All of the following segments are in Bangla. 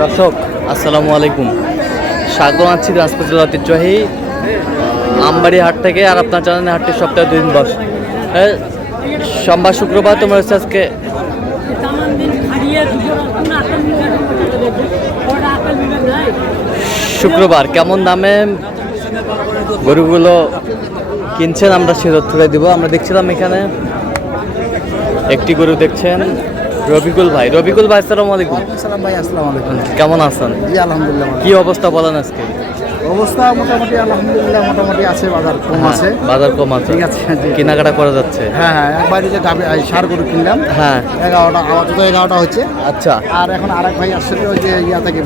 দর্শক আসসালামু আলাইকুম, স্বাগত আছি দিনাজপুর জেলা ঐতিহ্যবাহী আমবাড়ি হাট থেকে। আর আপনার জানেন হাটটি সপ্তাহে 2 দিন বস, সোমবার শুক্রবার। তোমার হচ্ছে আজকে শুক্রবার। কেমন দামে গরুগুলো কিনছেন আমরা সে তথ্যটা দিব। আমরা দেখছিলাম এখানে একটি গরু দেখছেন রবিকুল ভাই। রবিকুল ভাই আসসালামু আলাইকুম। আসসালাম ভাই, আসসালামু আলাইকুম। কেমন আছেন? জি আলহামদুলিল্লাহ। কি অবস্থা বলেন আজকে? অবস্থা মোটামুটি আলহামদুলিল্লাহ, মোটামুটি আছে, বাজার কম আছে। বাজার কম আছে, ঠিক আছে। কেনাকাটা করা যাচ্ছে। হ্যাঁ, একবারে যে সার গরু কিনলাম, হ্যাঁ 11টা, আপাতত 11টা হচ্ছে। আচ্ছা, আর এখন আরেক ভাই আসছে ওই যে ইয়া থেকে,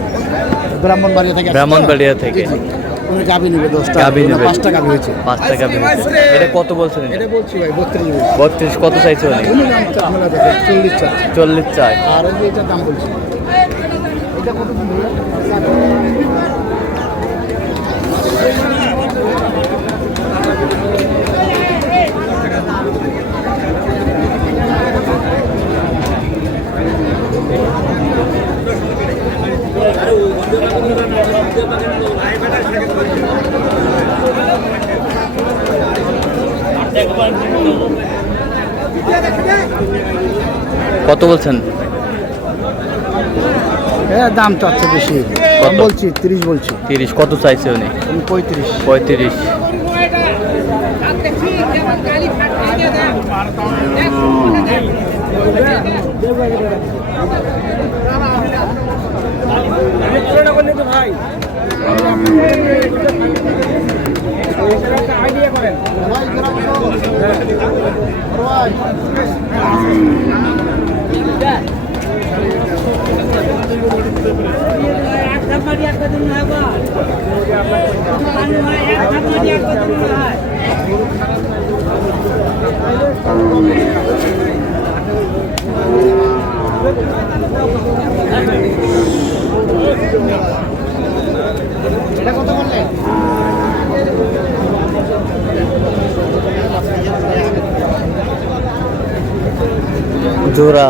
ব্রাহ্মণবাড়িয়া থেকে। ব্রাহ্মণবাড়িয়া থেকে উনি গাবি নেবে 10টা, গাবি নেবে। 5টা গাবি হয়েছে। 5টা গাবি। এটা কত বলছেন? এটা বলছি ভাই 32 32। কত চাইছে উনি? উনি দাম ঝামেলা দেখে 40 চাই। 40 চাই। আর এই যে এটার দাম বলছি, এটা কত দিন হলো? কত বলছেন? হ্যাঁ, দাম তো আছে বেশি। কম বলছি, 30 বলছি। 30। কত চাইছে উনি? 35। 35। এটা কত বললেন? জোড়া।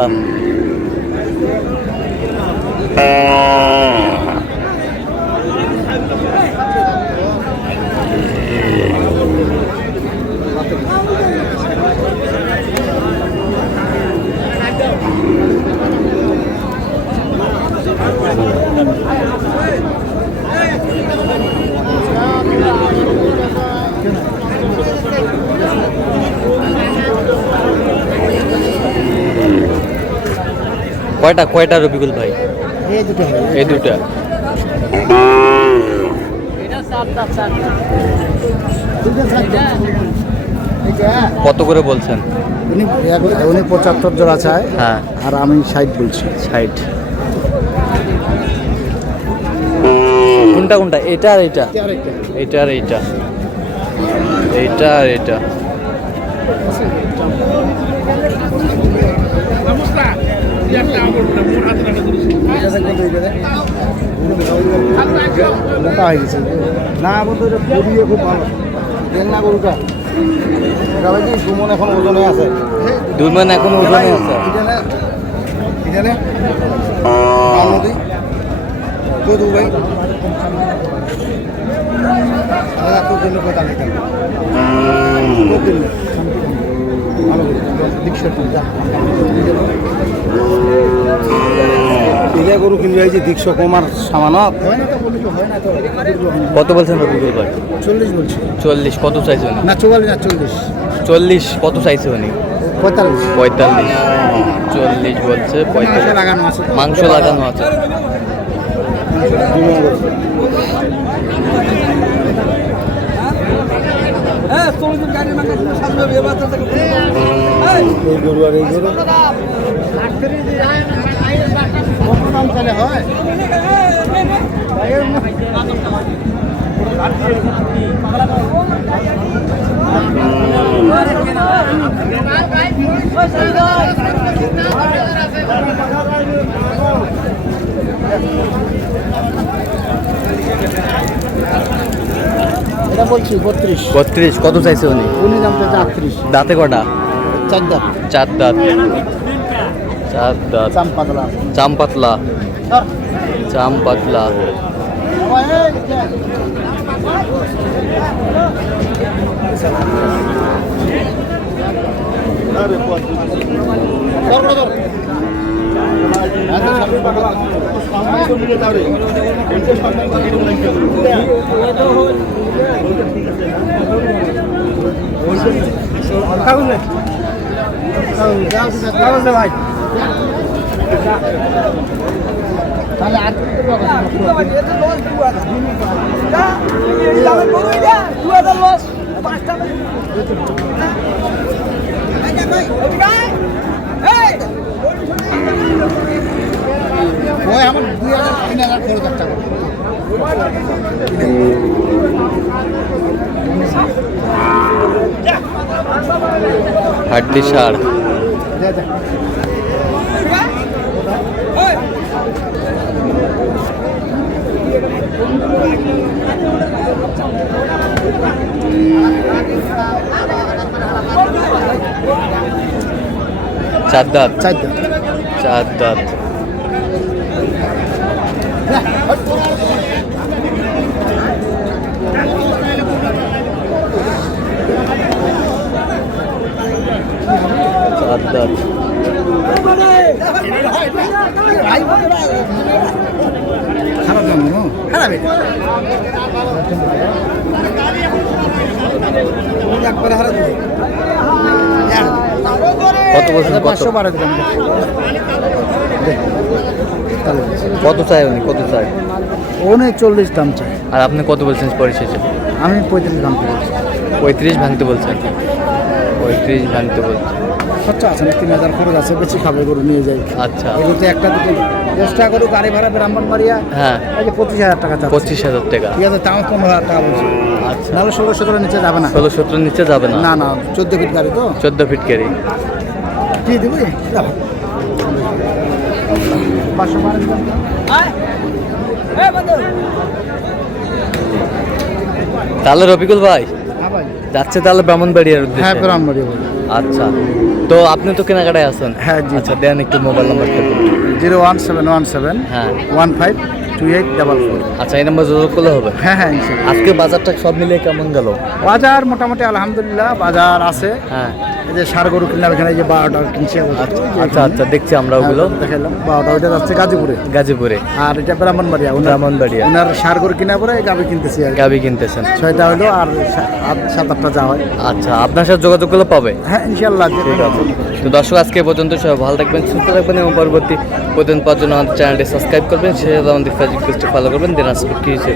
কয়টা কয়টা রবিকুল ভাই? এই দুটো। এই দুটা। কত করে বলছেন? উনি 75 জোড়া চায়। হ্যাঁ, আর আমি 60 বলছি। 60। কোনটা কোনটা? এটা আর এটা? এটা আর এইটা? এইটা আর এটা? মোটা হয়ে গেছে না বলতো, এটা গরুয়ে খুব ভালো। দেন না গরুটা, এটা ভাই কি সুমন এখন ওজনে আছে? 2 মান এখন ওজনে আছে। এটা না, এটা না নদী তো দু ভাই তোর জন্য কথা লিখা তোর জন্য ভালো দীক্ষা যা। এটা গরু কিনবে এই যে দীক্ষা কমার সামানত হয় না তো, বলি তো হয় না তো। কত বলছেন রবিকুল ভাই? 40 বলছি। 40। কত চাইছে উনি? না 44 না 40। 40। কত চাইছে উনি? 45। 45। 40 বলছে। 45 লাগানো আছে, মাংস লাগানো আছে। এই গরু আর এই গরু কত দাম চলে হয়? এটা বলছি 32। 32। কত চাইছে উনি? উনি দাম চাইছে 38। দাঁতে কটা? 4 দাঁত। 4 দাঁত। 4 দাঁত। চাম পাতলা। চাম পাতলা। চাম পাতলা। ভাই তাহলে আর ওই আমার 2000 3000 খরচ টাকা হাড্ডি সার। চার দাঁত। চার দাঁত। চার দাঁত। খারাপ দাম খারাপ একবারে হারা দিবে কত বলছেন? 512 গ্রাম কত চাই উনি? কত চাই? 39 দাম চাই। আর আপনি কত বলছেন পরিশেষে? আমি 35 দাম পেয়েছি। 35 ভাঙতে বলছেন? 35 ভাঙতে বলছেন। খরচা আছে না, 3000 খরচ আছে, বেশি খাবে গরু নিয়ে যাই। আচ্ছা, এগুলো তো একটা দুটো 10 টাকা করে গাড়ি ভাড়া ব্রাহ্মণবাড়িয়া। হ্যাঁ, এই যে 25000 টাকা চাচ্ছে। 25000 টাকা। ঠিক আছে, তাও 15000 টাকা বলছি। আচ্ছা, নাহলে 16-17 নিচে যাবে না। 16-17 নিচে যাবে না? না না, 14 ফিট গাড়ি তো। 14 ফিট ক্যারি। কি দিবি? 512 গ্রাম। তাহলে রফিকুল ভাই হ্যাঁ ভাই। যাচ্ছে তাহলে ব্রাহ্মণবাড়িয়ার হ্যাঁ, উদ্দেশ্যে? ব্রাহ্মণবাড়িয়া ভাই। আচ্ছা, তো আপনি তো কেনাকাটায় আছেন? হ্যাঁ, জি। আচ্ছা, দেন একটু মোবাইল নাম্বারটা। 01717 হ্যাঁ, 152844। আচ্ছা, এই নাম্বার যোগাযোগ করলে হবে? হ্যাঁ হ্যাঁ, ইনশাআল্লাহ। আজকে বাজারটা সব মিলিয়ে কেমন গেল? বাজার মোটামুটি আলহামদুলিল্লাহ বাজার আছে। হ্যাঁ, এই যে সার গরু কিনলাম এখানে, এই যে 12টা কিনছে। আচ্ছা আচ্ছা, দেখছি আমরা ওগুলো। দেখাইলাম 12টা, ওইটা যাচ্ছে গাজীপুরে। গাজীপুরে। আর এটা ব্রাহ্মণবাড়িয়া। ব্রাহ্মণবাড়িয়া। ওনার সার গরু কিনা পরে গাবি কিনতেছি আর কি। গাবি কিনতেছেন? 6টা হলো আর 7-8টা যা হয়। আচ্ছা, আপনার সাথে যোগাযোগ করলে পাবে? হ্যাঁ, ইনশাআল্লাহ। ঠিক আছে। তো দর্শক, আজকে এ পর্যন্ত, সবাই ভালো থাকবেন, সুস্থ থাকবেন এবং পরবর্তী প্রতিদিন পাওয়ার জন্য আমাদের চ্যানেলটি সাবস্ক্রাইব করবেন, সে আমাদের ফেসবুক পেজটি ফলো করবেন। দিনাজপুর কৃষি।